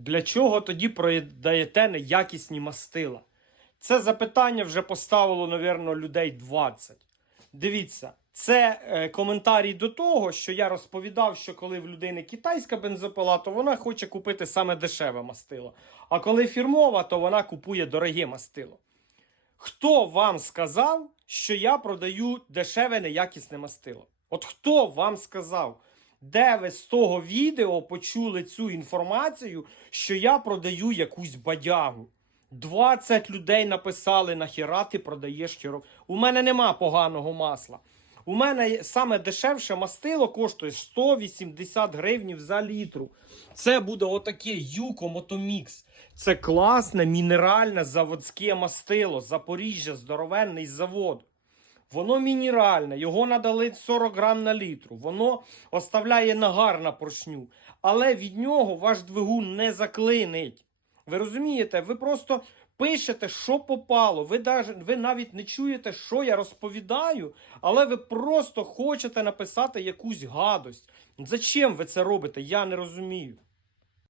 Для чого тоді продаєте неякісні мастила? Це запитання вже поставило, напевно, людей 20. Дивіться, це е, коментарій до того, що я розповідав, що коли в людини китайська бензопила, то вона хоче купити саме дешеве мастило. А коли фірмова, то вона купує дороге мастило. Хто вам сказав, що я продаю дешеве неякісне мастило? От хто вам сказав? Де ви з того відео почули цю інформацію, що я продаю якусь бадягу? 20 людей написали, нахіра ти продаєш хіров. У мене нема поганого масла. У мене саме дешевше мастило коштує 180 гривнів за літру. Це буде отаке Юко Мотомікс. Це класне мінеральне заводське мастило. Запоріжжя, здоровенний завод. Воно мінеральне, його надали 40 грам на літру. Воно оставляє нагар на поршню. Але від нього ваш двигун не заклинить. Ви розумієте? Ви просто пишете, що попало. Ви, ви навіть не чуєте, що я розповідаю, але ви просто хочете написати якусь гадость. Зачем ви це робите? Я не розумію.